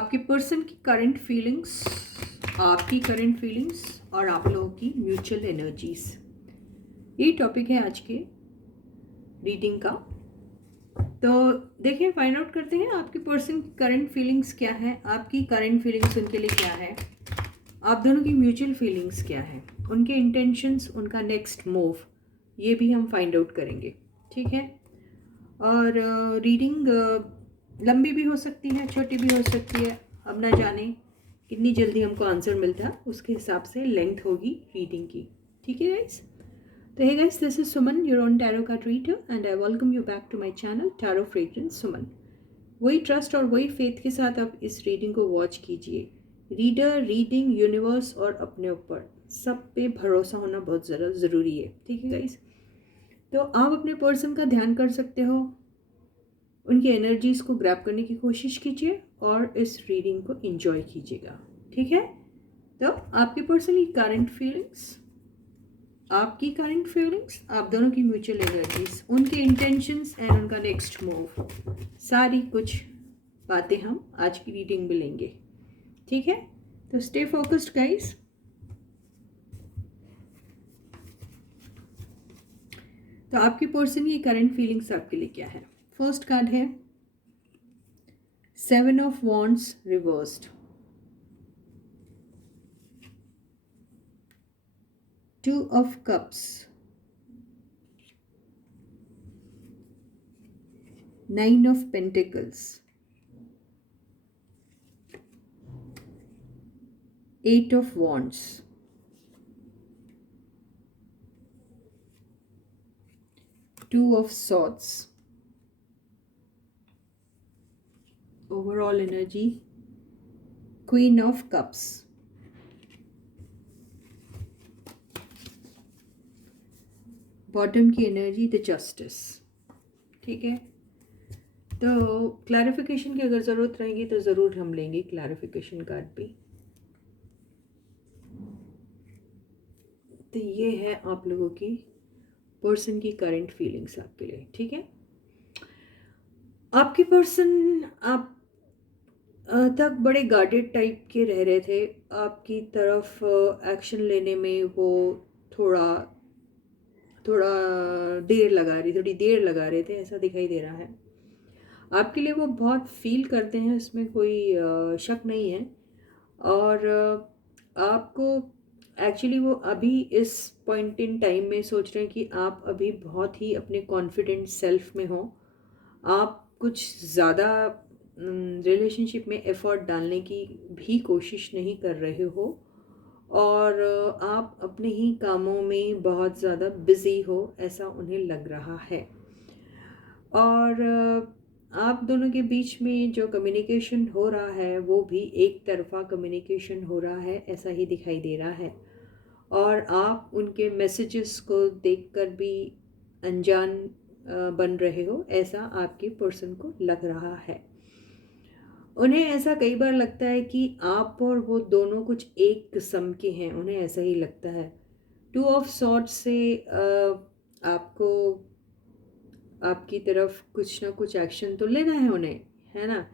आपके पर्सन की current feelings, आपकी करंट फीलिंग्स और आप लोगों की म्यूचुअल एनर्जीज, ये टॉपिक है आज के रीडिंग का। तो देखिए, फाइंड आउट करते हैं आपके पर्सन की करंट फीलिंग्स क्या है, आपकी करंट फीलिंग्स उनके लिए क्या है, आप दोनों की म्यूचुअल फीलिंग्स क्या है, उनके इंटेंशंस, उनका नेक्स्ट मूव, ये भी हम फाइंड आउट करेंगे। ठीक है। और रीडिंग लंबी भी हो सकती है, छोटी भी हो सकती है। अब ना जाने कितनी जल्दी हमको आंसर मिलता है, उसके हिसाब से लेंथ होगी रीडिंग की। ठीक है गाइस। तो hey guys, this is Suman, your own tarot card reader, and I welcome you back to my channel Tarot Fragrance Suman. वही ट्रस्ट और वही फेथ के साथ आप इस रीडिंग को वॉच कीजिए। रीडर, रीडिंग, यूनिवर्स और अपने ऊपर सब पे भरोसा होना बहुत ज़्यादा ज़रूरी है। ठीक है गाइस। तो आप अपने पर्सन का ध्यान कर सकते हो, उनकी एनर्जीज़ को ग्रैब करने की कोशिश कीजिए और इस रीडिंग को एंजॉय कीजिएगा। ठीक है। तो आपकी पर्सन की करंट फीलिंग्स, आपकी करंट फीलिंग्स, आप दोनों की म्यूचुअल एनर्जीज, उनके इंटेंशंस एंड उनका नेक्स्ट मूव, सारी कुछ बातें हम आज की रीडिंग में लेंगे। ठीक है। तो स्टे फोकस्ड गाइस। तो आपकी पर्सन की करंट फीलिंग्स आपके लिए क्या है। फर्स्ट कार्ड है 7 of wands reversed, 2 of cups, 9 of pentacles, 8 of wands, 2 of swords. Overall energy, Queen of cups. Bottom की एनर्जी द जस्टिस। ठीक है। तो क्लैरिफिकेशन की अगर ज़रूरत रहेगी तो ज़रूर हम लेंगे क्लैरिफिकेशन कार्ड भी। तो ये है आप लोगों की पर्सन की करंट फीलिंग्स आपके लिए। ठीक है। आपकी पर्सन आप तक बड़े गार्डेड टाइप के रह रहे थे, आपकी तरफ एक्शन लेने में वो थोड़ा थोड़ा थोड़ी देर लगा रहे थे, ऐसा दिखाई दे रहा है। आपके लिए वो बहुत फील करते हैं, इसमें कोई शक नहीं है। और आपको एक्चुअली वो अभी इस पॉइंट इन टाइम में सोच रहे हैं कि आप अभी बहुत ही अपने कॉन्फिडेंट सेल्फ में हो, आप कुछ ज़्यादा रिलेशनशिप में एफर्ट डालने की भी कोशिश नहीं कर रहे हो, और आप अपने ही कामों में बहुत ज़्यादा बिज़ी हो, ऐसा उन्हें लग रहा है। और आप दोनों के बीच में जो कम्युनिकेशन हो रहा है वो भी एक तरफा कम्युनिकेशन हो रहा है, ऐसा ही दिखाई दे रहा है। और आप उनके मैसेजेस को देखकर भी अनजान बन रहे हो, ऐसा आपके पर्सन को लग रहा है। उन्हें ऐसा कई बार लगता है कि आप और वो दोनों कुछ एक किस्म के हैं, उन्हें ऐसा ही लगता है। 2 ऑफ सॉर्ट्स से आपको आपकी तरफ कुछ ना कुछ एक्शन तो लेना है उन्हें, है ना।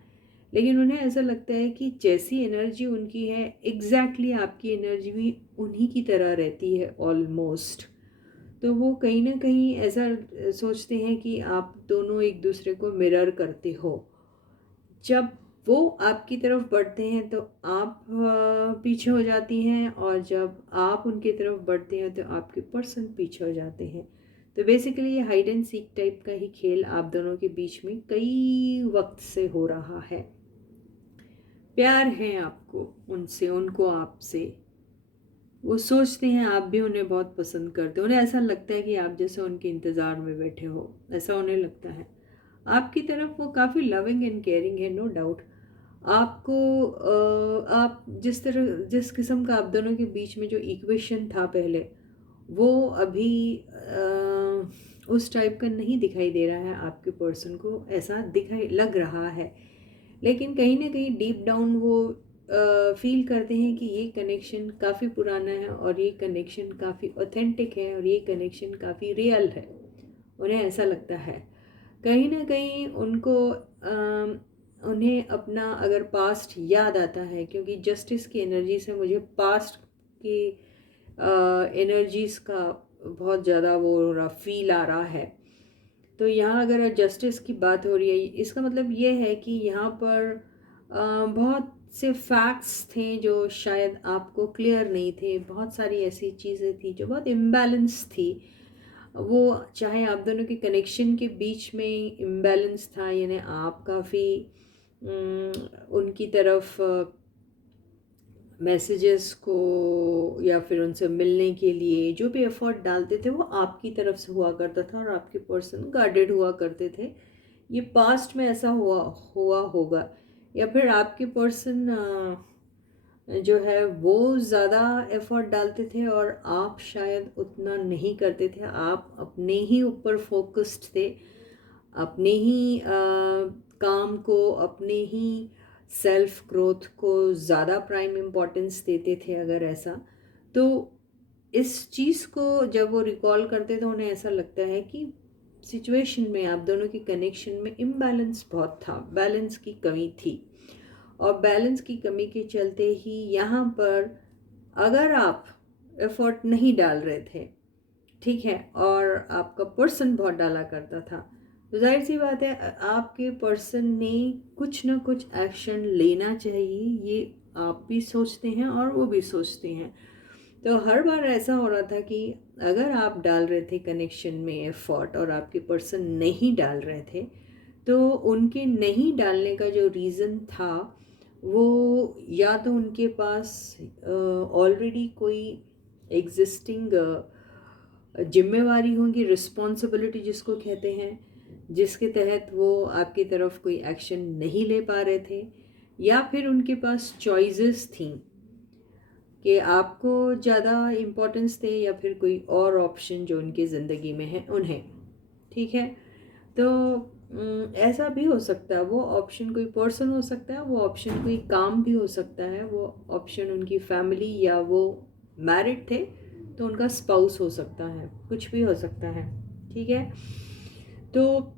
लेकिन उन्हें ऐसा लगता है कि जैसी एनर्जी उनकी है एग्जैक्टली आपकी एनर्जी भी उन्हीं की तरह रहती है ऑलमोस्ट। तो वो कहीं ना कहीं ऐसा सोचते हैं कि आप दोनों एक दूसरे को मिरर करते हो। जब वो आपकी तरफ बढ़ते हैं तो आप पीछे हो जाती हैं, और जब आप उनकी तरफ बढ़ते हैं तो आपके पर्सन पीछे हो जाते हैं। तो बेसिकली ये हाइड एंड सीक टाइप का ही खेल आप दोनों के बीच में कई वक्त से हो रहा है। प्यार है आपको उनसे, उनको आपसे। वो सोचते हैं आप भी उन्हें बहुत पसंद करते हो, उन्हें ऐसा लगता है कि आप जैसे उनके इंतज़ार में बैठे हो, ऐसा उन्हें लगता है। आपकी तरफ वो काफ़ी लविंग एंड केयरिंग है, नो डाउट। आपको आप जिस किस्म का आप दोनों के बीच में जो इक्वेशन था पहले, वो अभी उस टाइप का नहीं दिखाई दे रहा है आपके पर्सन को, ऐसा दिखाई लग रहा है। लेकिन कहीं ना कहीं डीप डाउन वो फील करते हैं कि ये कनेक्शन काफ़ी पुराना है, और ये कनेक्शन काफ़ी ऑथेंटिक है, और ये कनेक्शन काफ़ी रियल है। उन्हें ऐसा लगता है। कहीं ना कहीं उनको उन्हें अपना अगर पास्ट याद आता है, क्योंकि जस्टिस की एनर्जी से मुझे पास्ट की एनर्जीज़ का बहुत ज़्यादा वो फील आ रहा है। तो यहाँ अगर जस्टिस की बात हो रही है, इसका मतलब ये है कि यहाँ पर बहुत से फैक्ट्स थे जो शायद आपको क्लियर नहीं थे, बहुत सारी ऐसी चीज़ें थी जो बहुत इम्बैलेंस थी। वो चाहे आप दोनों के कनेक्शन के बीच में इम्बैलेंस था, यानी आप काफ़ी उनकी तरफ मैसेजेस को या फिर उनसे मिलने के लिए जो भी एफर्ट डालते थे वो आपकी तरफ से हुआ करता था और आपके पर्सन गार्डेड हुआ करते थे। ये पास्ट में ऐसा हुआ हुआ होगा, या फिर आपके पर्सन जो है वो ज़्यादा एफर्ट डालते थे और आप शायद उतना नहीं करते थे। आप अपने ही ऊपर फोकस्ड थे, अपने ही काम को, अपने ही सेल्फ ग्रोथ को ज़्यादा प्राइम इम्पोर्टेंस देते थे अगर ऐसा। तो इस चीज़ को जब वो रिकॉल करते तो उन्हें ऐसा लगता है कि सिचुएशन में आप दोनों की कनेक्शन में इम्बैलेंस बहुत था, बैलेंस की कमी थी। और बैलेंस की कमी के चलते ही यहाँ पर अगर आप एफर्ट नहीं डाल रहे थे, ठीक है, और आपका पर्सन बहुत डाला करता था, तो जाहिर सी बात है आपके पर्सन ने कुछ ना कुछ एक्शन लेना चाहिए, ये आप भी सोचते हैं और वो भी सोचते हैं। तो हर बार ऐसा हो रहा था कि अगर आप डाल रहे थे कनेक्शन में एफर्ट और आपके पर्सन नहीं डाल रहे थे, तो उनके नहीं डालने का जो रीज़न था वो या तो उनके पास ऑलरेडी कोई एग्जिस्टिंग जिम्मेवारी होंगी, रिस्पॉन्सिबिलिटी जिसको कहते हैं, जिसके तहत वो आपकी तरफ कोई एक्शन नहीं ले पा रहे थे, या फिर उनके पास चॉइसेस थी कि आपको ज़्यादा इम्पोर्टेंस दे या फिर कोई और ऑप्शन जो उनकी ज़िंदगी में है उन्हें, ठीक है। तो ऐसा भी हो सकता है, वो ऑप्शन कोई पर्सन हो सकता है, वो ऑप्शन कोई काम भी हो सकता है, वो ऑप्शन उनकी फैमिली, या वो मैरिड थे तो उनका स्पाउस हो सकता है, कुछ भी हो सकता है, ठीक है। तो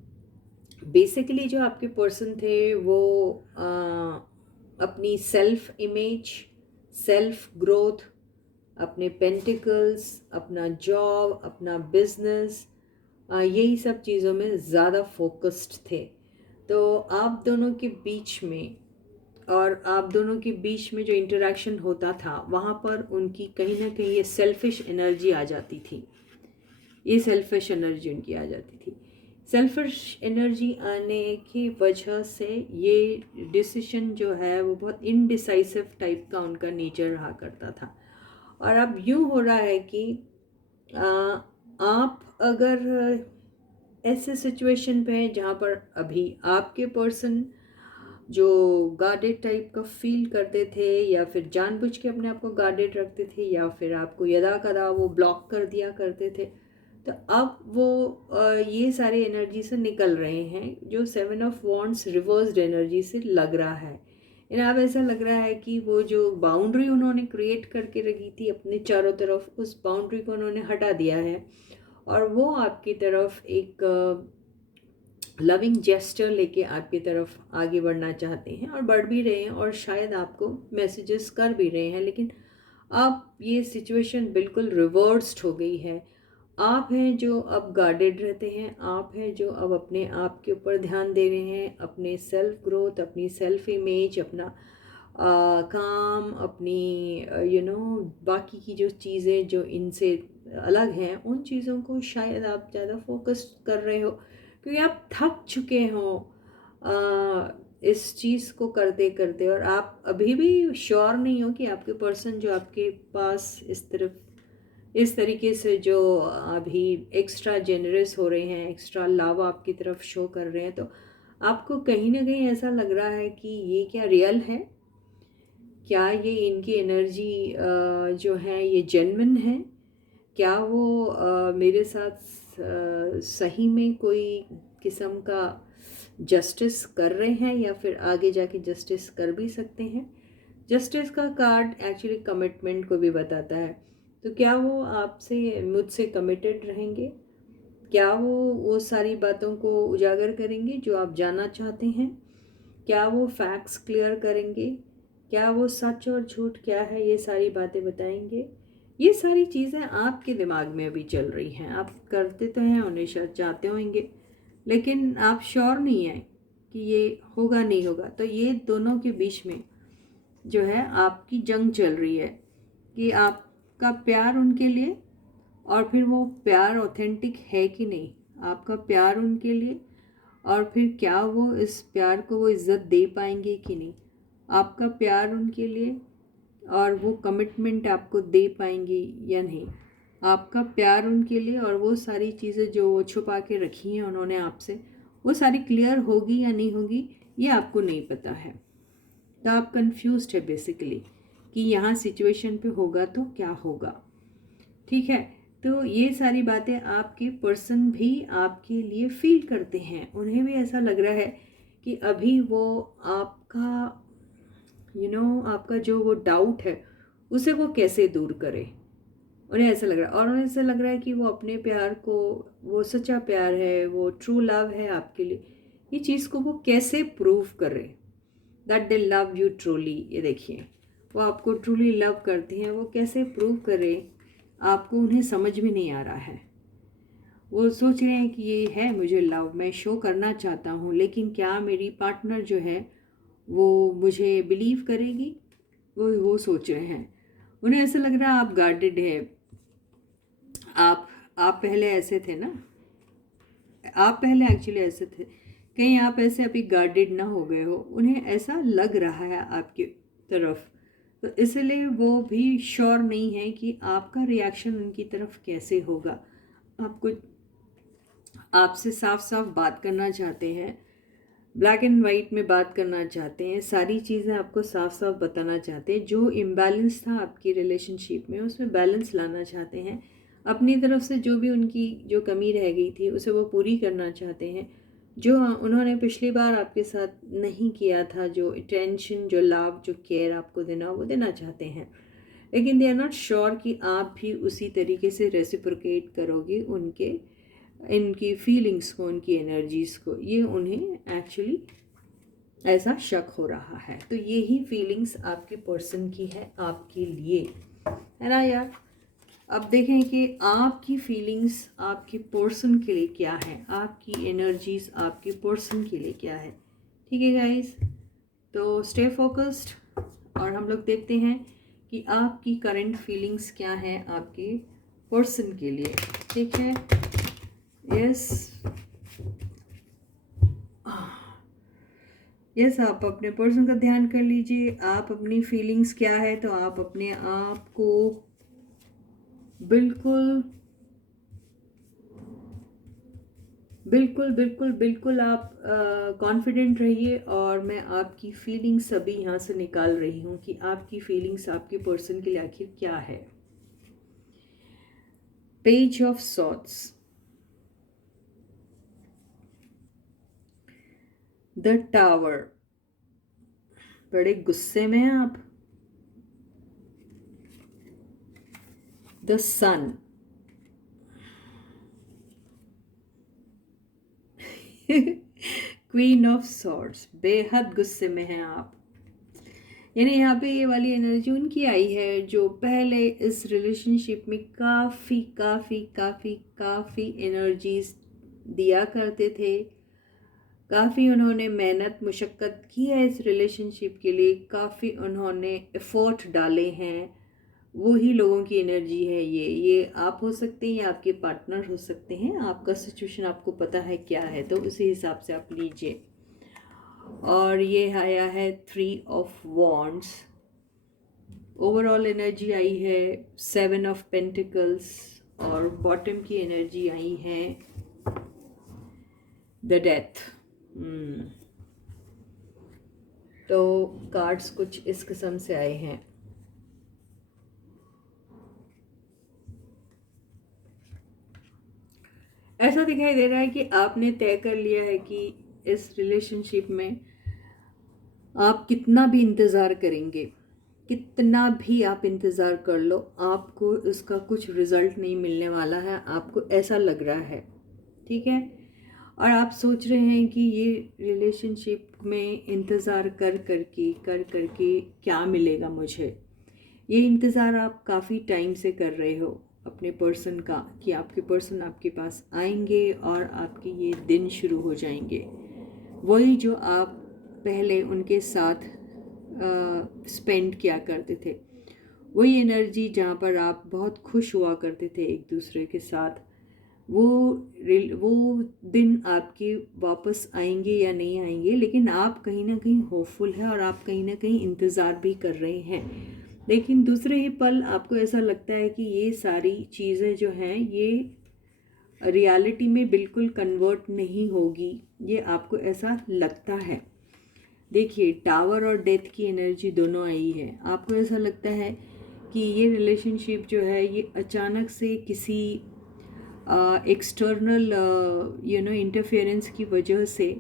बेसिकली जो आपके पर्सन थे वो अपनी सेल्फ इमेज, सेल्फ ग्रोथ, अपने पेंटिकल्स, अपना जॉब, अपना बिजनेस, यही सब चीज़ों में ज़्यादा फोकस्ड थे। तो आप दोनों के बीच में, और आप दोनों के बीच में जो इंटरेक्शन होता था वहाँ पर उनकी कहीं ना कहीं ये सेल्फिश एनर्जी आ जाती थी, ये सेल्फिश एनर्जी उनकी आ जाती थी। सेल्फिश एनर्जी आने की वजह से ये डिसीजन जो है वो बहुत इनडिसाइसिव टाइप का उनका नेचर रहा करता था। और अब यूँ हो रहा है कि आप अगर ऐसे सिचुएशन पे हैं जहाँ पर अभी आपके पर्सन जो गार्डेड टाइप का फील करते थे, या फिर जानबूझ के अपने आप को गार्डेड रखते थे, या फिर आपको यदा कदा वो ब्लॉक कर दिया करते थे, तो अब वो ये सारे एनर्जी से निकल रहे हैं, जो 7 ऑफ वॉन्ड्स रिवर्स्ड एनर्जी से लग रहा है। इन अब ऐसा लग रहा है कि वो जो बाउंड्री उन्होंने क्रिएट करके रखी थी अपने चारों तरफ, उस बाउंड्री को उन्होंने हटा दिया है और वो आपकी तरफ एक लविंग जेस्चर लेके आपकी तरफ आगे बढ़ना चाहते हैं, और बढ़ भी रहे हैं, और शायद आपको मैसेजेस कर भी रहे हैं। लेकिन अब ये सिचुएशन बिल्कुल रिवर्स्ड हो गई है। आप हैं जो अब गार्डेड रहते हैं, आप हैं जो अब अपने आप के ऊपर ध्यान दे रहे हैं, अपने सेल्फ ग्रोथ, अपनी सेल्फ इमेज, अपना काम, अपनी बाकी की जो चीज़ें जो इनसे अलग हैं उन चीज़ों को शायद आप ज़्यादा फोकस कर रहे हो, क्योंकि आप थक चुके हो इस चीज़ को करते करते, और आप अभी भी श्योर नहीं हो कि आपके पर्सन जो आपके पास इस तरीके से जो अभी एक्स्ट्रा जेनरस हो रहे हैं, एक्स्ट्रा लव आपकी तरफ शो कर रहे हैं, तो आपको कहीं ना कहीं ऐसा लग रहा है कि ये क्या रियल है, क्या ये इनकी एनर्जी जो है ये जेन्युइन है, क्या वो मेरे साथ सही में कोई किस्म का जस्टिस कर रहे हैं, या फिर आगे जाके जस्टिस कर भी सकते हैं। जस्टिस का कार्ड एक्चुअली कमिटमेंट को भी बताता है। तो क्या वो आपसे, मुझसे कमिटेड रहेंगे, क्या वो सारी बातों को उजागर करेंगे जो आप जानना चाहते हैं, क्या वो फैक्ट्स क्लियर करेंगे, क्या वो सच और झूठ क्या है, ये सारी बातें बताएंगे। ये सारी चीज़ें आपके दिमाग में अभी चल रही हैं। आप करते तो हैं, उन्हें शायद चाहते होंगे, लेकिन आप श्योर नहीं हैं कि ये होगा नहीं होगा। तो ये दोनों के बीच में जो है आपकी जंग चल रही है कि आपका प्यार उनके लिए, और फिर वो प्यार ऑथेंटिक है कि नहीं, आपका प्यार उनके लिए, और फिर क्या वो इस प्यार को वो इज़्ज़त दे पाएंगे कि नहीं, आपका प्यार उनके लिए और वो कमिटमेंट आपको दे पाएंगी या नहीं, आपका प्यार उनके लिए और वो सारी चीज़ें जो वो छुपा के रखी हैं उन्होंने आपसे, वो सारी क्लियर होगी या नहीं होगी, ये आपको नहीं पता है। तो आप कंफ्यूज्ड है बेसिकली कि यहाँ सिचुएशन पे होगा तो क्या होगा। ठीक है, तो ये सारी बातें आपके पर्सन भी आपके लिए फील करते हैं। उन्हें भी ऐसा लग रहा है कि अभी वो आपका आपका जो वो डाउट है उसे वो कैसे दूर करे। उन्हें ऐसा लग रहा है, और उन्हें ऐसा लग रहा है कि वो अपने प्यार को, वो सच्चा प्यार है, वो ट्रू लव है आपके लिए, ये चीज़ को वो कैसे प्रूव करे that they love you truly. ये देखिए, वो आपको ट्रूली लव करती हैं, वो कैसे प्रूव करे आपको, उन्हें समझ में नहीं आ रहा है। वो सोच रहे हैं कि ये है मुझे लव, मैं शो करना चाहता हूँ, लेकिन क्या मेरी पार्टनर जो है वो मुझे बिलीव करेगी, वो सोच रहे हैं। उन्हें ऐसा लग रहा है आप गार्डेड है। आप पहले ऐसे थे ना, आप पहले एक्चुअली ऐसे थे, कहीं आप ऐसे अभी गार्डेड ना हो गए हो, उन्हें ऐसा लग रहा है आपकी तरफ। तो इसलिए वो भी श्योर नहीं है कि आपका रिएक्शन उनकी तरफ कैसे होगा। आपको आपसे साफ साफ बात करना चाहते हैं, ब्लैक एंड वाइट में बात करना चाहते हैं, सारी चीज़ें आपको साफ साफ बताना चाहते हैं। जो इम्बैलेंस था आपकी रिलेशनशिप में उसमें बैलेंस लाना चाहते हैं। अपनी तरफ से जो भी उनकी जो कमी रह गई थी उसे वो पूरी करना चाहते हैं, जो उन्होंने पिछली बार आपके साथ नहीं किया था, जो अटेंशन, जो लव, जो केयर आपको देना, वो देना चाहते हैं। लेकिन दे आर नॉट श्योर कि आप भी उसी तरीके से रेसिप्रोकेट करोगे इनकी फीलिंग्स को, उनकी एनर्जीज़ को। ये उन्हें एक्चुअली ऐसा शक हो रहा है। तो यही फीलिंग्स आपके पर्सन की है आपके लिए, है ना यार। अब देखें कि आपकी फीलिंग्स आपके पर्सन के लिए क्या है, आपकी एनर्जीज आपके पर्सन के लिए क्या है। ठीक है गाइस, तो स्टे फोकस्ड और हम लोग देखते हैं कि आपकी करंट फीलिंग्स क्या है आपके पर्सन के लिए। ठीक है, यस यस, आप अपने पर्सन का ध्यान कर लीजिए। आप अपनी फीलिंग्स क्या है, तो आप अपने आप को बिल्कुल बिल्कुल बिल्कुल बिल्कुल आप कॉन्फिडेंट रहिए। और मैं आपकी फीलिंग्स अभी यहाँ से निकाल रही हूँ कि आपकी फीलिंग्स आपके पर्सन के लिए आखिर क्या है। Page of swords, the tower, बड़े गुस्से में हैं आप, the sun, queen of swords, बेहद गुस्से में हैं आप। यानी यहाँ पे ये वाली एनर्जी उनकी आई है जो पहले इस रिलेशनशिप में काफ़ी काफ़ी काफ़ी काफ़ी एनर्जीज दिया करते थे। काफ़ी उन्होंने मेहनत मुशक्क़त की है इस रिलेशनशिप के लिए, काफ़ी उन्होंने एफर्ट डाले हैं। वही लोगों की एनर्जी है ये आप हो सकते हैं या आपके पार्टनर हो सकते हैं। आपका सिचुएशन आपको पता है क्या है, तो उसी हिसाब से आप लीजिए। और ये आया है 3 ऑफ वॉन्ड्स, ओवरऑल एनर्जी आई है 7 ऑफ पेंटिकल्स, और बॉटम की एनर्जी आई है द डेथ। तो कार्ड्स कुछ इस किस्म से आए हैं। ऐसा दिखाई दे रहा है कि आपने तय कर लिया है कि इस रिलेशनशिप में आप कितना भी इंतज़ार करेंगे, कितना भी आप इंतज़ार कर लो, आपको इसका कुछ रिज़ल्ट नहीं मिलने वाला है, आपको ऐसा लग रहा है। ठीक है, और आप सोच रहे हैं कि ये रिलेशनशिप में इंतज़ार कर कर के क्या मिलेगा मुझे। ये इंतज़ार आप काफ़ी टाइम से कर रहे हो अपने पर्सन का, कि आपके पर्सन आपके पास आएंगे और आपके ये दिन शुरू हो जाएंगे। वही जो आप पहले उनके साथ स्पेंड किया करते थे, वही एनर्जी जहाँ पर आप बहुत खुश हुआ करते थे एक दूसरे के साथ, वो वो दिन आपके वापस आएंगे या नहीं आएंगे, लेकिन आप कहीं ना कहीं होपफुल है और आप कहीं ना कहीं इंतज़ार भी कर रहे हैं। लेकिन दूसरे ही पल आपको ऐसा लगता है कि ये सारी चीज़ें जो हैं ये रियलिटी में बिल्कुल कन्वर्ट नहीं होगी, ये आपको ऐसा लगता है। देखिए, टावर और डेथ की एनर्जी दोनों आई है। आपको ऐसा लगता है कि ये रिलेशनशिप जो है ये अचानक से किसी एक्सटर्नल इंटरफेरेंस की वजह से,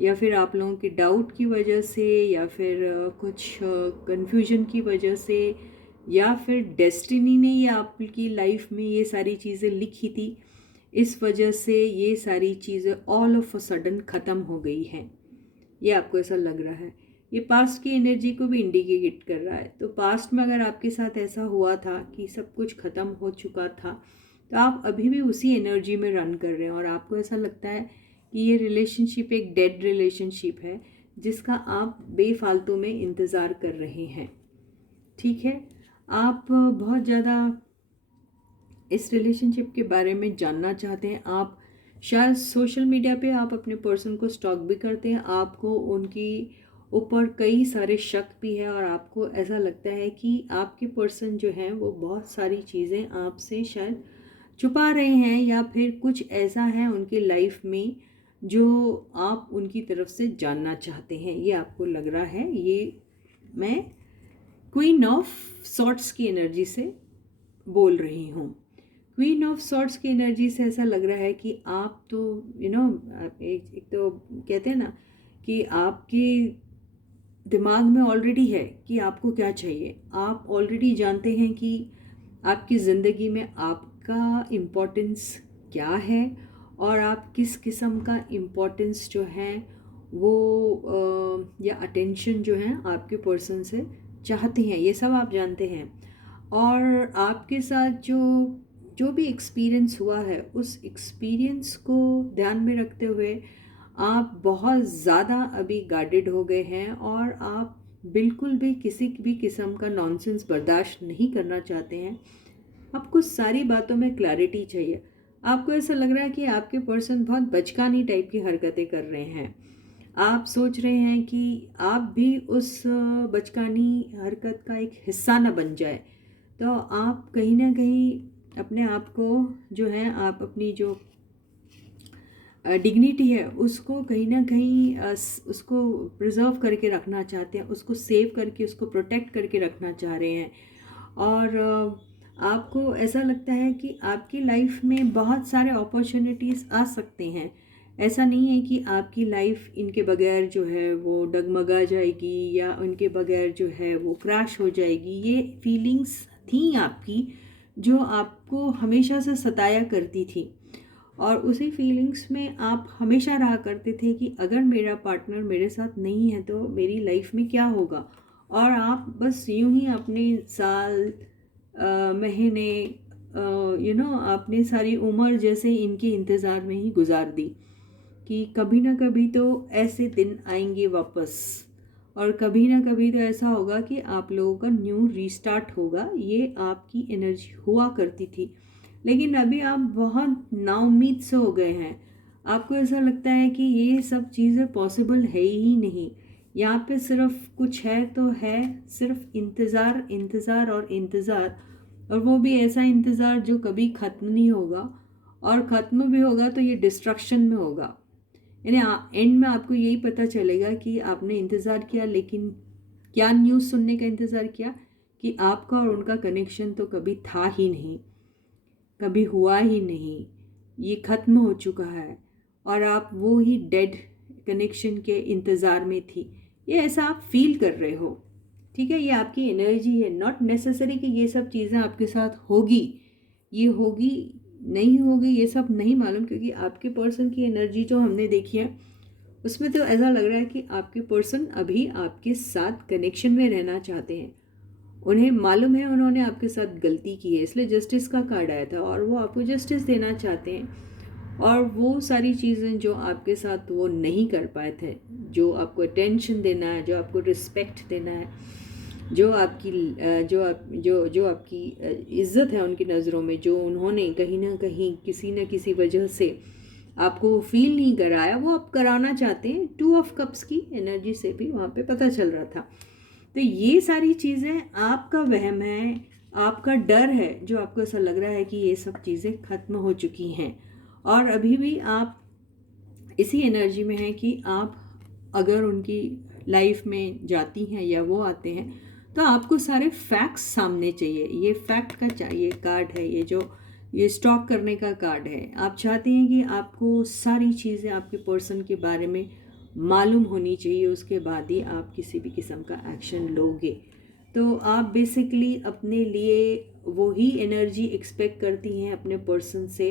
या फिर आप लोगों के डाउट की वजह से, या फिर कुछ कंफ्यूजन की वजह से, या फिर डेस्टिनी ने ये आपकी लाइफ में ये सारी चीज़ें लिखी थी, इस वजह से ये सारी चीज़ें ऑल ऑफ अ सडन ख़त्म हो गई हैं। ये आपको ऐसा लग रहा है। ये पास्ट की एनर्जी को भी इंडिकेट कर रहा है। तो पास्ट में अगर आपके साथ ऐसा हुआ था कि सब कुछ ख़त्म हो चुका था, तो आप अभी भी उसी एनर्जी में रन कर रहे हैं और आपको ऐसा लगता है कि ये रिलेशनशिप एक डेड रिलेशनशिप है जिसका आप बेफालतू में इंतज़ार कर रहे हैं। ठीक है, आप बहुत ज़्यादा इस रिलेशनशिप के बारे में जानना चाहते हैं। आप शायद सोशल मीडिया पे आप अपने पर्सन को स्टॉक भी करते हैं, आपको उनकी ऊपर कई सारे शक भी है और आपको ऐसा लगता है कि आपके पर्सन जो हैं वो बहुत सारी चीज़ें आपसे शायद छुपा रहे हैं, या फिर कुछ ऐसा है उनकी लाइफ में जो आप उनकी तरफ से जानना चाहते हैं। ये आपको लग रहा है। ये मैं क्वीन ऑफ सॉर्ट्स की एनर्जी से बोल रही हूँ। क्वीन ऑफ सॉर्ट्स की एनर्जी से ऐसा लग रहा है कि आप तो एक तो कहते हैं ना कि आपके दिमाग में ऑलरेडी है कि आपको क्या चाहिए। आप ऑलरेडी जानते हैं कि आपकी ज़िंदगी में आपका इम्पोर्टेंस क्या है और आप किस किस्म का इम्पोर्टेंस जो है वो या अटेंशन जो है आपके पर्सन से चाहते हैं, ये सब आप जानते हैं। और आपके साथ जो जो भी एक्सपीरियंस हुआ है उस एक्सपीरियंस को ध्यान में रखते हुए आप बहुत ज़्यादा अभी गार्डेड हो गए हैं और आप बिल्कुल भी किसी भी किस्म का नॉनसेंस बर्दाश्त नहीं करना चाहते हैं। आपको सारी बातों में क्लैरिटी चाहिए। आपको ऐसा लग रहा है कि आपके पर्सन बहुत बचकानी टाइप की हरकतें कर रहे हैं। आप सोच रहे हैं कि आप भी उस बचकानी हरकत का एक हिस्सा न बन जाए। तो आप कहीं ना कहीं अपने आप को जो है, आप अपनी जो डिग्निटी है उसको कहीं ना कहीं उसको प्रिजर्व करके रखना चाहते हैं, उसको सेव करके, उसको प्रोटेक्ट करके रखना चाह रहे हैं। और आपको ऐसा लगता है कि आपकी लाइफ में बहुत सारे अपॉर्चुनिटीज़ आ सकते हैं। ऐसा नहीं है कि आपकी लाइफ इनके बगैर जो है वो डगमगा जाएगी या उनके बगैर जो है वो क्रैश हो जाएगी। ये फीलिंग्स थी आपकी जो आपको हमेशा से सताया करती थी, और उसी फीलिंग्स में आप हमेशा रहा करते थे कि अगर मेरा पार्टनर मेरे साथ नहीं है तो मेरी लाइफ में क्या होगा। और आप बस यूं ही अपने साल महीने आपने सारी उम्र जैसे इनके इंतज़ार में ही गुजार दी कि कभी ना कभी तो ऐसे दिन आएंगे वापस, और कभी ना कभी तो ऐसा होगा कि आप लोगों का न्यू रीस्टार्ट होगा। ये आपकी एनर्जी हुआ करती थी, लेकिन अभी आप बहुत नाउम्मीद से हो गए हैं। आपको ऐसा लगता है कि ये सब चीज़ें पॉसिबल है ही नहीं। यहाँ पे सिर्फ कुछ है तो है, सिर्फ इंतज़ार, इंतज़ार और इंतज़ार, और वो भी ऐसा इंतज़ार जो कभी ख़त्म नहीं होगा, और ख़त्म भी होगा तो ये डिस्ट्रक्शन में होगा। यानी एंड में आपको यही पता चलेगा कि आपने इंतज़ार किया, लेकिन क्या न्यूज़ सुनने का इंतज़ार किया कि आपका और उनका कनेक्शन तो कभी था ही नहीं, कभी हुआ ही नहीं, ये ख़त्म हो चुका है और आप वो ही डेड कनेक्शन के इंतज़ार में थी। ये ऐसा आप फील कर रहे हो। ठीक है, ये आपकी एनर्जी है। नॉट नेसेसरी कि ये सब चीज़ें आपके साथ होगी, ये होगी नहीं होगी ये सब नहीं मालूम, क्योंकि आपके पर्सन की एनर्जी जो हमने देखी है उसमें तो ऐसा लग रहा है कि आपके पर्सन अभी आपके साथ कनेक्शन में रहना चाहते हैं। उन्हें मालूम है उन्होंने आपके साथ गलती की है, इसलिए जस्टिस का कार्ड आया था और वो आपको जस्टिस देना चाहते हैं। और वो सारी चीज़ें जो आपके साथ वो नहीं कर पाए थे, जो आपको अटेंशन देना है, जो आपको रिस्पेक्ट देना है, जो आपकी जो आपकी इज़्ज़त है उनकी नज़रों में, जो उन्होंने कहीं ना कहीं किसी न किसी वजह से आपको फील नहीं कराया, वो आप कराना चाहते हैं। 2 ऑफ कप्स की एनर्जी से भी वहाँ पे पता चल रहा था। तो ये सारी चीज़ें आपका वहम है, आपका डर है, जो आपको ऐसा लग रहा है कि ये सब चीज़ें ख़त्म हो चुकी हैं और अभी भी आप इसी एनर्जी में हैं कि आप अगर उनकी लाइफ में जाती हैं या वो आते हैं तो आपको सारे फैक्ट्स सामने चाहिए। ये फैक्ट का चाहिए कार्ड है, ये स्टॉक करने का कार्ड है। आप चाहते हैं कि आपको सारी चीज़ें आपके पर्सन के बारे में मालूम होनी चाहिए, उसके बाद ही आप किसी भी किस्म का एक्शन लोगे। तो आप बेसिकली अपने लिए वही एनर्जी एक्सपेक्ट करती हैं अपने पर्सन से,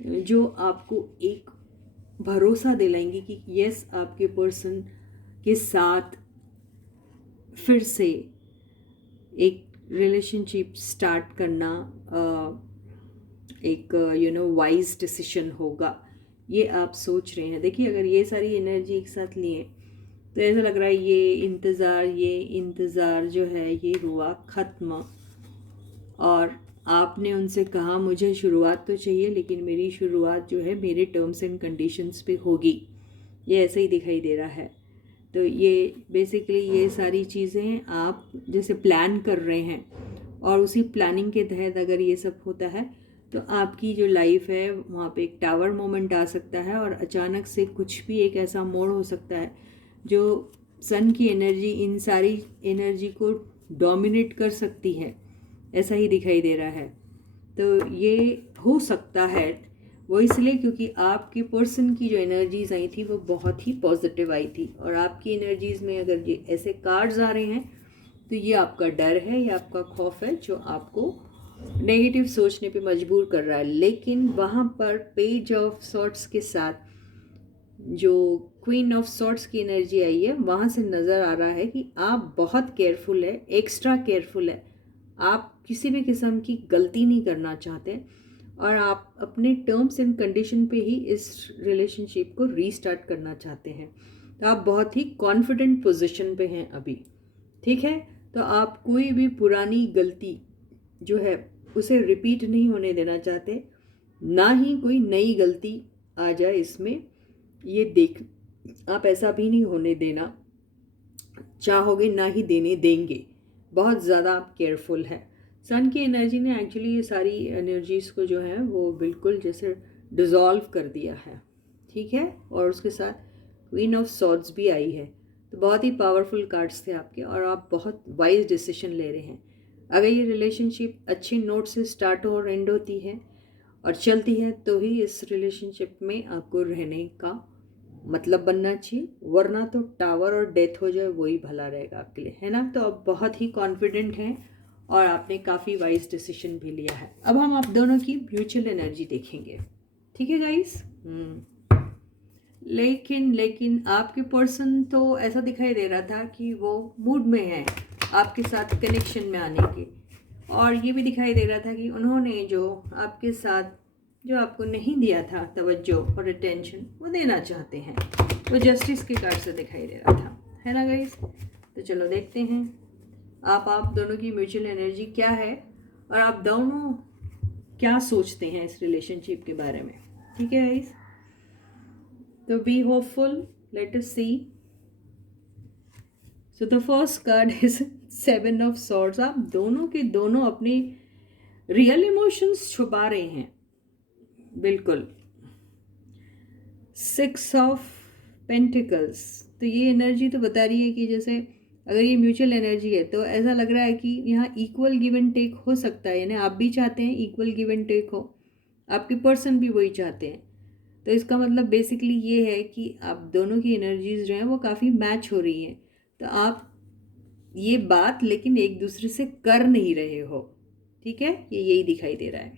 जो आपको एक भरोसा दिलाएंगी कि यस, आपके पर्सन के साथ फिर से एक रिलेशनशिप स्टार्ट करना एक वाइज डिसीजन होगा, ये आप सोच रहे हैं। देखिए, अगर ये सारी एनर्जी एक साथ लिए तो ऐसा लग रहा है ये इंतज़ार जो है ये हुआ ख़त्म। और आपने उनसे कहा मुझे शुरुआत तो चाहिए, लेकिन मेरी शुरुआत जो है मेरे टर्म्स एंड कंडीशंस पे होगी, ये ऐसे ही दिखाई दे रहा है। तो ये बेसिकली ये सारी चीज़ें आप जैसे प्लान कर रहे हैं और उसी प्लानिंग के तहत अगर ये सब होता है तो आपकी जो लाइफ है वहाँ पे एक टावर मोमेंट आ सकता है और अचानक से कुछ भी एक ऐसा मोड़ हो सकता है जो सन की एनर्जी इन सारी एनर्जी को डोमिनेट कर सकती है, ऐसा ही दिखाई दे रहा है। तो ये हो सकता है वो इसलिए क्योंकि आपके पर्सन की जो एनर्जीज आई थी वो बहुत ही पॉजिटिव आई थी, और आपकी एनर्जीज में अगर ये ऐसे कार्ड्स आ रहे हैं तो ये आपका डर है, ये आपका खौफ है जो आपको नेगेटिव सोचने पे मजबूर कर रहा है। लेकिन वहाँ पर पेज ऑफ सॉर्ट्स के साथ जो क्वीन ऑफ सॉर्ट्स की एनर्जी आई है, वहाँ से नज़र आ रहा है कि आप बहुत केयरफुल है, एक्स्ट्रा केयरफुल है। आप किसी भी किस्म की गलती नहीं करना चाहते और आप अपने टर्म्स एंड कंडीशन पे ही इस रिलेशनशिप को रीस्टार्ट करना चाहते हैं। तो आप बहुत ही कॉन्फिडेंट पोजीशन पे हैं अभी, ठीक है। तो आप कोई भी पुरानी गलती जो है उसे रिपीट नहीं होने देना चाहते, ना ही कोई नई गलती आ जाए इसमें, ये देख आप ऐसा भी नहीं होने देना चाहोगे, ना ही देने देंगे। बहुत ज़्यादा आप केयरफुल हैं। सन की एनर्जी ने एक्चुअली ये सारी एनर्जीज़ को जो है वो बिल्कुल जैसे डिज़ोल्व कर दिया है, ठीक है। और उसके साथ क्वीन ऑफ सॉर्ड्स भी आई है। तो बहुत ही पावरफुल कार्ड्स थे आपके और आप बहुत वाइज डिसीजन ले रहे हैं। अगर ये रिलेशनशिप अच्छे नोट से स्टार्ट और एंड होती है और चलती है तो ही इस रिलेशनशिप में आपको रहने का मतलब बनना चाहिए, वरना तो टावर और डेथ हो जाए वही भला रहेगा आपके लिए, है ना। तो आप बहुत ही कॉन्फिडेंट हैं और आपने काफ़ी वाइज डिसीजन भी लिया है। अब हम आप दोनों की म्यूचुअल एनर्जी देखेंगे, ठीक है गाइस। लेकिन आपके पर्सन तो ऐसा दिखाई दे रहा था कि वो मूड में है आपके साथ कनेक्शन में आने के, और ये भी दिखाई दे रहा था कि उन्होंने जो आपके साथ जो आपको नहीं दिया था तवज्जो और अटेंशन, वो देना चाहते हैं। वो जस्टिस के कार्ड से दिखाई दे रहा था, है ना गाइस। तो चलो देखते हैं आप दोनों की म्यूचुअल एनर्जी क्या है और आप दोनों क्या सोचते हैं इस रिलेशनशिप के बारे में, ठीक है गाइस। तो be hopeful, let us see. So the first card is 7 of swords. आप दोनों के दोनों अपनी रियल इमोशंस छुपा रहे हैं, बिल्कुल। 6 ऑफ पेंटिकल्स। तो ये एनर्जी तो बता रही है कि जैसे अगर ये म्यूचुअल एनर्जी है तो ऐसा लग रहा है कि यहाँ इक्वल गिव एंड टेक हो सकता है, यानी आप भी चाहते हैं इक्वल गिव एंड टेक हो, आपके पर्सन भी वही चाहते हैं। तो इसका मतलब बेसिकली ये है कि आप दोनों की एनर्जीज जो हैं वो काफ़ी मैच हो रही हैं। तो आप ये बात लेकिन एक दूसरे से कर नहीं रहे हो, ठीक है, ये यही दिखाई दे रहा है।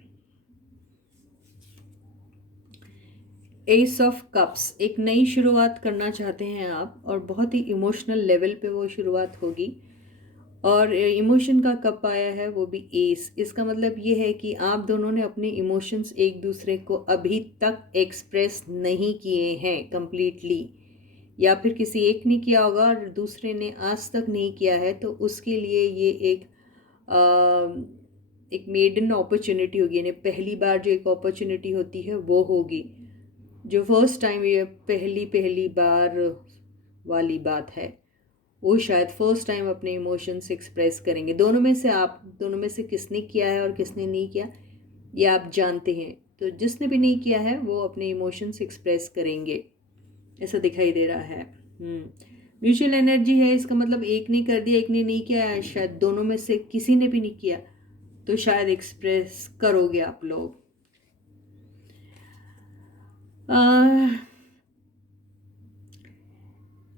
एस ऑफ कप्स, एक नई शुरुआत करना चाहते हैं आप, और बहुत ही इमोशनल लेवल पे वो शुरुआत होगी। और इमोशन का कप आया है, वो भी एस। इसका मतलब ये है कि आप दोनों ने अपने इमोशंस एक दूसरे को अभी तक एक्सप्रेस नहीं किए हैं कंप्लीटली, या फिर किसी एक ने किया होगा और दूसरे ने आज तक नहीं किया है, तो उसके लिए ये एक मेडन अपॉर्चुनिटी होगी, यानी पहली बार जो एक अपॉर्चुनिटी होती है वो होगी। जो फर्स्ट टाइम, ये पहली पहली बार वाली बात है, वो शायद फर्स्ट टाइम अपने इमोशंस एक्सप्रेस करेंगे। दोनों में से, आप दोनों में से किसने किया है और किसने नहीं किया, ये आप जानते हैं। तो जिसने भी नहीं किया है वो अपने इमोशंस एक्सप्रेस करेंगे, ऐसा दिखाई दे रहा है। म्यूचुअल एनर्जी है, इसका मतलब एक ने कर दिया, एक ने नहीं किया है, शायद दोनों में से किसी ने भी नहीं किया, तो शायद एक्सप्रेस करोगे आप लोग।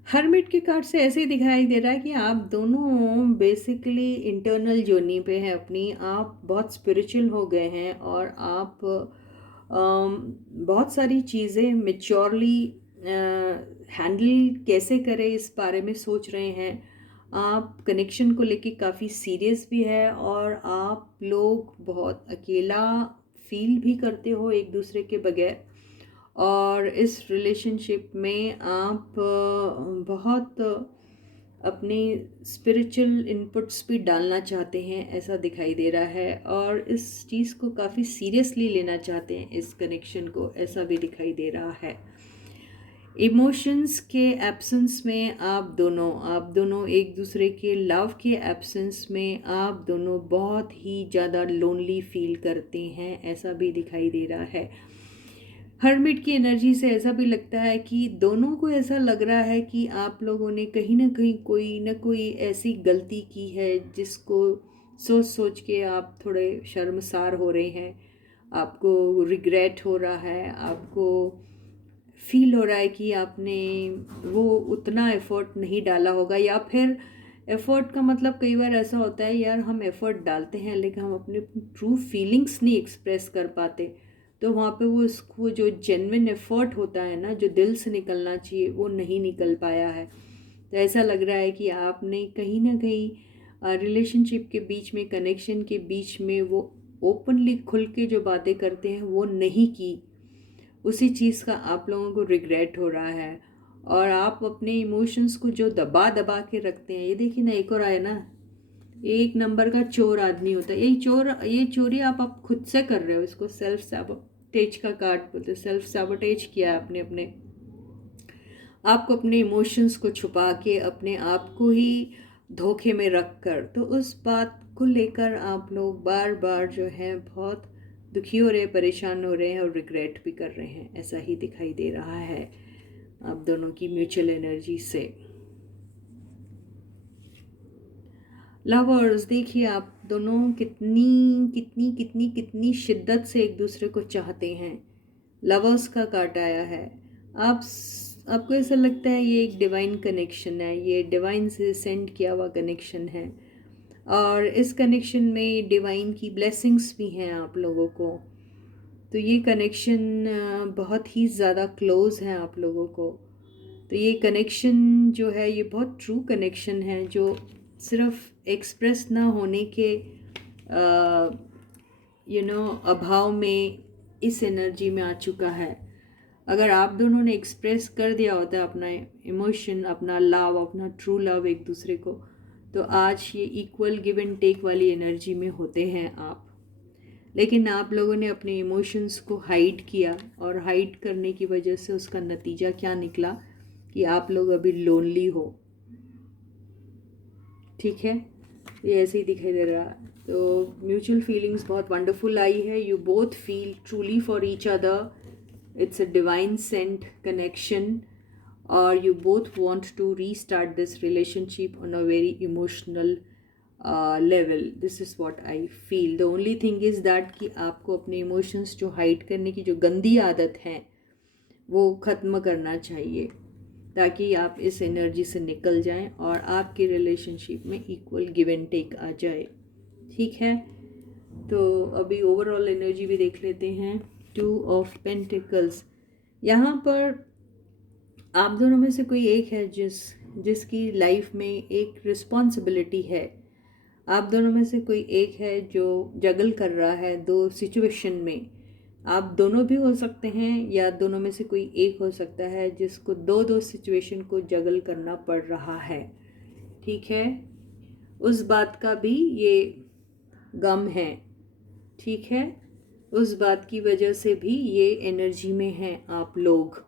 हरमिट के कार्ड से ऐसे ही दिखाई दे रहा है कि आप दोनों बेसिकली इंटरनल जर्नी पे हैं अपनी। आप बहुत स्पिरिचुअल हो गए हैं, और आप बहुत सारी चीज़ें मेच्योरली हैंडल कैसे करें इस बारे में सोच रहे हैं। आप कनेक्शन को लेके काफ़ी सीरियस भी है, और आप लोग बहुत अकेला फील भी करते हो एक दूसरे के बगैर। और इस रिलेशनशिप में आप बहुत अपने स्पिरिचुअल इनपुट्स भी डालना चाहते हैं, ऐसा दिखाई दे रहा है। और इस चीज़ को काफ़ी सीरियसली लेना चाहते हैं, इस कनेक्शन को, ऐसा भी दिखाई दे रहा है। इमोशंस के एब्सेंस में आप दोनों एक दूसरे के लव के एब्सेंस में आप दोनों बहुत ही ज़्यादा लोनली फील करते हैं, ऐसा भी दिखाई दे रहा है। हर्मिट की एनर्जी से ऐसा भी लगता है कि दोनों को ऐसा लग रहा है कि आप लोगों ने कहीं ना कोई ऐसी गलती की है जिसको सोच सोच के आप थोड़े शर्मसार हो रहे हैं। आपको रिग्रेट हो रहा है, आपको फील हो रहा है कि आपने वो उतना एफर्ट नहीं डाला होगा, या फिर एफर्ट का मतलब कई बार ऐसा होता है, यार हम एफर्ट डालते हैं लेकिन हम अपने ट्रू फीलिंग्स नहीं एक्सप्रेस कर पाते। तो वहाँ पे वो उसको जो जेन्युइन एफर्ट होता है ना, जो दिल से निकलना चाहिए, वो नहीं निकल पाया है। तो ऐसा लग रहा है कि आपने कहीं ना कहीं रिलेशनशिप के बीच में, कनेक्शन के बीच में, वो ओपनली खुल के जो बातें करते हैं वो नहीं की। उसी चीज़ का आप लोगों को रिग्रेट हो रहा है, और आप अपने इमोशंस को जो दबा दबा के रखते हैं। ये देखिए ना, एक और आया ना, एक नंबर का चोर आदमी होता है। ये चोरी आप खुद से कर रहे हो। इसको सेल्फ सैबोटेज का कार्ड बोलते हैं। सेल्फ सैबोटेज किया है आपने अपने आपको, अपने इमोशंस को छुपा के, अपने आप को ही धोखे में रख कर। तो उस बात को लेकर आप लोग बार बार जो है बहुत दुखी हो रहे हैं, परेशान हो रहे हैं, और रिग्रेट भी कर रहे हैं, ऐसा ही दिखाई दे रहा है आप दोनों की म्यूचुअल एनर्जी से। लवर्स, देखिए आप दोनों कितनी कितनी कितनी कितनी शिद्दत से एक दूसरे को चाहते हैं। लवर्स का कार्ड आया है। आपको ऐसा लगता है ये एक डिवाइन कनेक्शन है, ये डिवाइन से सेंड किया हुआ कनेक्शन है, और इस कनेक्शन में डिवाइन की ब्लेसिंग्स भी हैं आप लोगों को। तो ये कनेक्शन बहुत ही ज़्यादा क्लोज़ है आप लोगों को। तो ये कनेक्शन जो है, ये बहुत ट्रू कनेक्शन है, जो सिर्फ एक्सप्रेस ना होने के अभाव में इस एनर्जी में आ चुका है। अगर आप दोनों ने एक्सप्रेस कर दिया होता है अपना इमोशन, अपना लव, अपना ट्रू लव एक दूसरे को, तो आज ये इक्वल गिव एंड टेक वाली एनर्जी में होते हैं आप। लेकिन आप लोगों ने अपने इमोशंस को हाइड किया, और हाइड करने की वजह से उसका नतीजा क्या निकला कि आप लोग अभी लोनली हो। ठीक है, ये ऐसे ही दिखाई दे रहा है। तो म्यूचुअल फीलिंग्स बहुत वंडरफुल आई है। You both feel truly for each other. It's a divine sent connection, or you both want to restart this relationship on a very emotional level. This is what I feel. The only thing is that कि आपको अपने emotions जो hide करने की जो गंदी आदत है वो ख़त्म करना चाहिए, ताकि आप इस एनर्जी से निकल जाएं और आपकी रिलेशनशिप में इक्वल गिव एंड टेक आ जाए। ठीक है, तो अभी ओवरऑल एनर्जी भी देख लेते हैं। 2 ऑफ पेंटिकल्स, यहाँ पर आप दोनों में से कोई एक है जिसकी लाइफ में एक रिस्पॉन्सिबिलिटी है। आप दोनों में से कोई एक है जो जगल कर रहा है दो सिचुएशन में। आप दोनों भी हो सकते हैं या दोनों में से कोई एक हो सकता है जिसको दो दो सिचुएशन को जगल करना पड़ रहा है। ठीक है, उस बात का भी ये गम है। ठीक है, उस बात की वजह से भी ये एनर्जी में हैं आप लोग।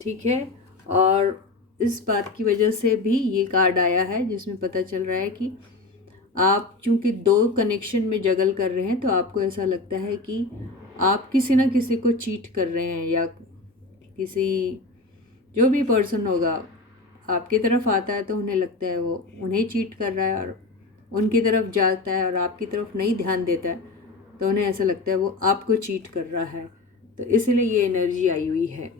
ठीक है, और इस बात की वजह से भी ये कार्ड आया है जिसमें पता चल रहा है कि आप चूंकि दो कनेक्शन में जगल कर रहे हैं तो आपको ऐसा लगता है कि आप किसी ना किसी को चीट कर रहे हैं, या किसी जो भी पर्सन होगा आपकी तरफ आता है तो उन्हें लगता है वो उन्हें चीट कर रहा है, और उनकी तरफ जाता है और आपकी तरफ नहीं ध्यान देता है तो उन्हें ऐसा लगता है वो आपको चीट कर रहा है। तो इसलिए ये एनर्जी आई हुई है।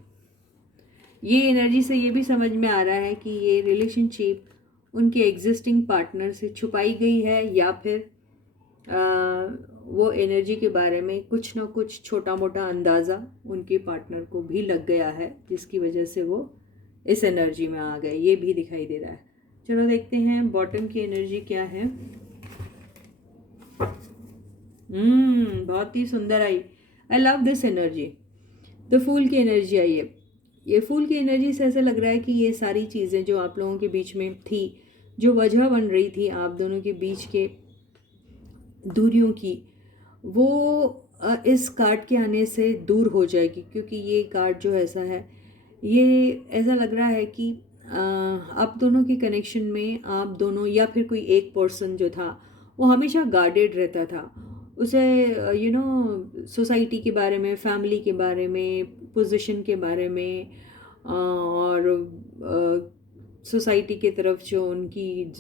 ये एनर्जी से ये भी समझ में आ रहा है कि ये रिलेशनशिप उनके एग्जिस्टिंग पार्टनर से छुपाई गई है, या फिर वो एनर्जी के बारे में कुछ ना कुछ छोटा मोटा अंदाज़ा उनके पार्टनर को भी लग गया है, जिसकी वजह से वो इस एनर्जी में आ गए। ये भी दिखाई दे रहा है। चलो देखते हैं बॉटम की एनर्जी क्या है। बहुत ही सुंदर आई। I love this energy. तो फूल की एनर्जी आई है। ये फूल की एनर्जी से ऐसा लग रहा है कि ये सारी चीज़ें जो आप लोगों के बीच में थी, जो वजह बन रही थी आप दोनों के बीच के दूरियों की, वो इस कार्ड के आने से दूर हो जाएगी। क्योंकि ये कार्ड जो ऐसा है, ये ऐसा लग रहा है कि आप दोनों के कनेक्शन में आप दोनों या फिर कोई एक पर्सन जो था वो हमेशा गार्डेड रहता था। उसे सोसाइटी के बारे में, फैमिली के बारे में, पोजीशन के बारे में, और सोसाइटी के तरफ जो उनकी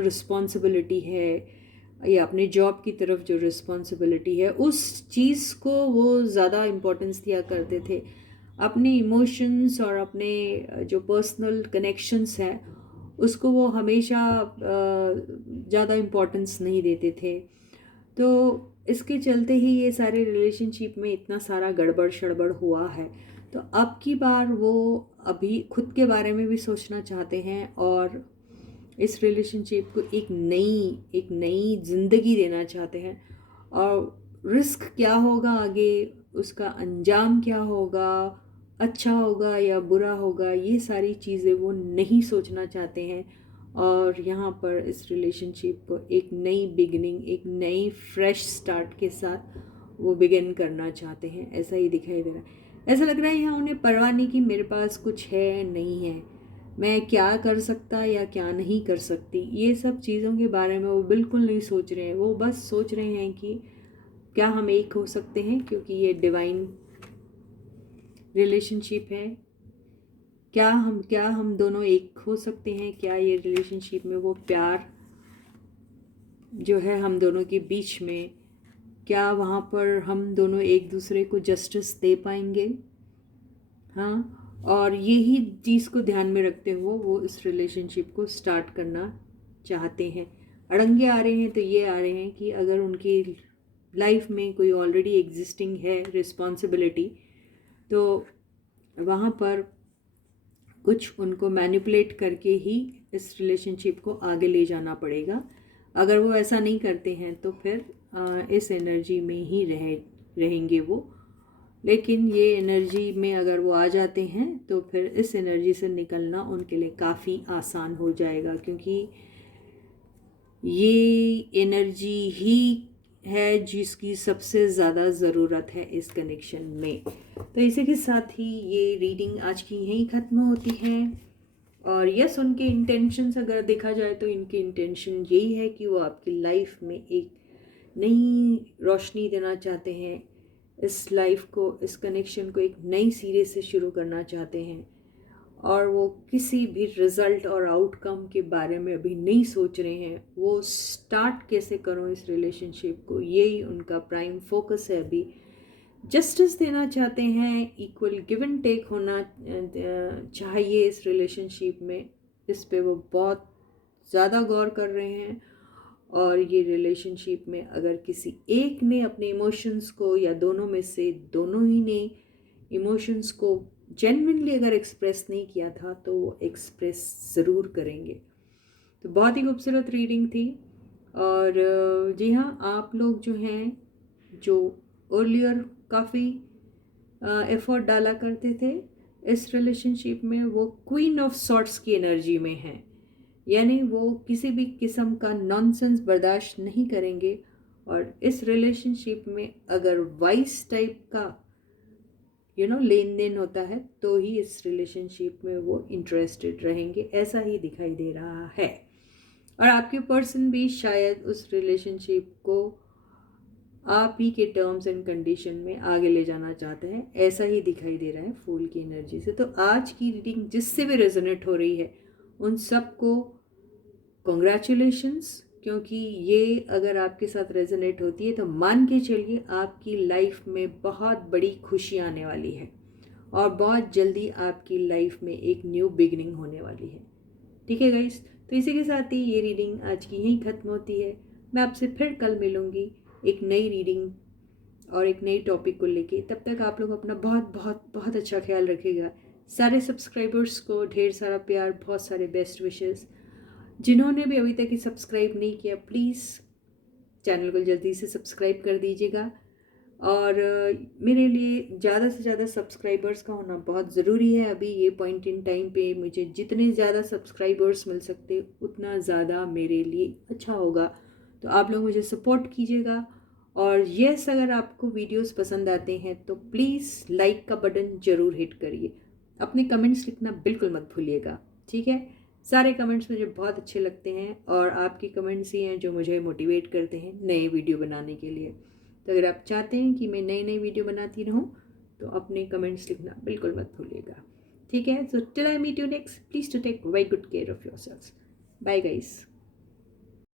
रिस्पॉन्सिबिलिटी है, या अपने जॉब की तरफ जो रिस्पॉन्सिबिलिटी है, उस चीज़ को वो ज़्यादा इम्पोर्टेंस दिया करते थे। अपने इमोशंस और अपने जो पर्सनल कनेक्शंस हैं उसको वो हमेशा ज़्यादा इम्पोर्टेंस नहीं देते थे। तो इसके चलते ही ये सारे रिलेशनशिप में इतना सारा गड़बड़ शड़बड़ हुआ है। तो अब की बार वो अभी खुद के बारे में भी सोचना चाहते हैं और इस रिलेशनशिप को एक नई ज़िंदगी देना चाहते हैं। और रिस्क क्या होगा आगे, उसका अंजाम क्या होगा, अच्छा होगा या बुरा होगा, ये सारी चीज़ें वो नहीं सोचना चाहते हैं। और यहाँ पर इस रिलेशनशिप को एक नई बिगिनिंग, एक नई फ्रेश स्टार्ट के साथ वो बिगिन करना चाहते हैं। ऐसा ही दिखाई दे रहा है। ऐसा लग रहा है यहाँ उन्हें परवाह नहीं कि मेरे पास कुछ है नहीं है, मैं क्या कर सकता या क्या नहीं कर सकती, ये सब चीज़ों के बारे में वो बिल्कुल नहीं सोच रहे हैं। वो बस सोच रहे हैं कि क्या हम एक हो सकते हैं, क्योंकि ये डिवाइन रिलेशनशिप है। क्या हम दोनों एक हो सकते हैं? क्या ये रिलेशनशिप में वो प्यार जो है हम दोनों के बीच में, क्या वहाँ पर हम दोनों एक दूसरे को जस्टिस दे पाएंगे? हाँ, और यही चीज़ को ध्यान में रखते हुए वो इस रिलेशनशिप को स्टार्ट करना चाहते हैं। अड़ंगे आ रहे हैं तो ये आ रहे हैं कि अगर उनकी लाइफ में कोई ऑलरेडी एग्जिस्टिंग है रिस्पॉन्सिबिलिटी, तो वहाँ पर कुछ उनको मैनिपुलेट करके ही इस रिलेशनशिप को आगे ले जाना पड़ेगा। अगर वो ऐसा नहीं करते हैं तो फिर इस एनर्जी में ही रहेंगे वो। लेकिन ये एनर्जी में अगर वो आ जाते हैं तो फिर इस एनर्जी से निकलना उनके लिए काफ़ी आसान हो जाएगा, क्योंकि ये एनर्जी ही है जिसकी सबसे ज़्यादा ज़रूरत है इस कनेक्शन में। तो इसी के साथ ही ये रीडिंग आज की यहीं ख़त्म होती है। और यस, उनके इंटेंशंस अगर देखा जाए तो इनके इंटेंशन यही है कि वो आपकी लाइफ में एक नई रोशनी देना चाहते हैं। इस लाइफ को, इस कनेक्शन को एक नई सिरे से शुरू करना चाहते हैं। और वो किसी भी रिज़ल्ट और आउटकम के बारे में अभी नहीं सोच रहे हैं। वो स्टार्ट कैसे करूं इस रिलेशनशिप को, यही उनका प्राइम फोकस है अभी। जस्टिस देना चाहते हैं, इक्वल गिव एंड टेक होना चाहिए इस रिलेशनशिप में। इस पे वो बहुत ज़्यादा गौर कर रहे हैं। और ये रिलेशनशिप में अगर किसी एक ने अपने इमोशंस को, या दोनों में से दोनों ही ने इमोशंस को जेन्युइनली अगर एक्सप्रेस नहीं किया था तो वो एक्सप्रेस ज़रूर करेंगे। तो बहुत ही खूबसूरत रीडिंग थी। और जी हाँ, आप लोग जो हैं, जो अर्लियर काफ़ी एफर्ट डाला करते थे इस रिलेशनशिप में, वो क्वीन ऑफ सॉर्ट्स की एनर्जी में हैं। यानी वो किसी भी किस्म का नॉनसेंस बर्दाश्त नहीं करेंगे। और इस रिलेशनशिप में अगर वाइस टाइप का लेन देन होता है तो ही इस रिलेशनशिप में वो इंटरेस्टेड रहेंगे, ऐसा ही दिखाई दे रहा है। और आपके पर्सन भी शायद उस रिलेशनशिप को आप ही के टर्म्स एंड कंडीशन में आगे ले जाना चाहते हैं, ऐसा ही दिखाई दे रहा है फूल की एनर्जी से। तो आज की रीडिंग जिससे भी रेजोनेट हो रही है उन सबको कॉन्ग्रेचुलेशंस, क्योंकि ये अगर आपके साथ रेजोनेट होती है तो मान के चलिए आपकी लाइफ में बहुत बड़ी खुशी आने वाली है और बहुत जल्दी आपकी लाइफ में एक न्यू बिगिनिंग होने वाली है। ठीक है गाइस, तो इसी के साथ ही ये रीडिंग आज की यहीं ख़त्म होती है। मैं आपसे फिर कल मिलूँगी एक नई रीडिंग और एक नई टॉपिक को लेके। तब तक आप लोग अपना बहुत बहुत बहुत अच्छा ख्याल रखिएगा। सारे सब्सक्राइबर्स को ढेर सारा प्यार, बहुत सारे बेस्ट विशेस। जिन्होंने भी अभी तक ये सब्सक्राइब नहीं किया, प्लीज़ चैनल को जल्दी से सब्सक्राइब कर दीजिएगा। और मेरे लिए ज़्यादा से ज़्यादा सब्सक्राइबर्स का होना बहुत ज़रूरी है। अभी ये पॉइंट इन टाइम पे मुझे जितने ज़्यादा सब्सक्राइबर्स मिल सकते उतना ज़्यादा मेरे लिए अच्छा होगा। तो आप लोग मुझे सपोर्ट कीजिएगा। और यस, अगर आपको वीडियोस पसंद आते हैं तो प्लीज़ लाइक का बटन ज़रूर हिट करिए। अपने कमेंट्स लिखना बिल्कुल मत भूलिएगा, ठीक है। सारे कमेंट्स मुझे बहुत अच्छे लगते हैं और आपके कमेंट्स ही हैं जो मुझे मोटिवेट करते हैं नए वीडियो बनाने के लिए। तो अगर आप चाहते हैं कि मैं नई नई वीडियो बनाती रहूं तो अपने कमेंट्स लिखना बिल्कुल मत भूलिएगा, ठीक है। So till I meet you next, please to take very good care of yourselves. Bye guys.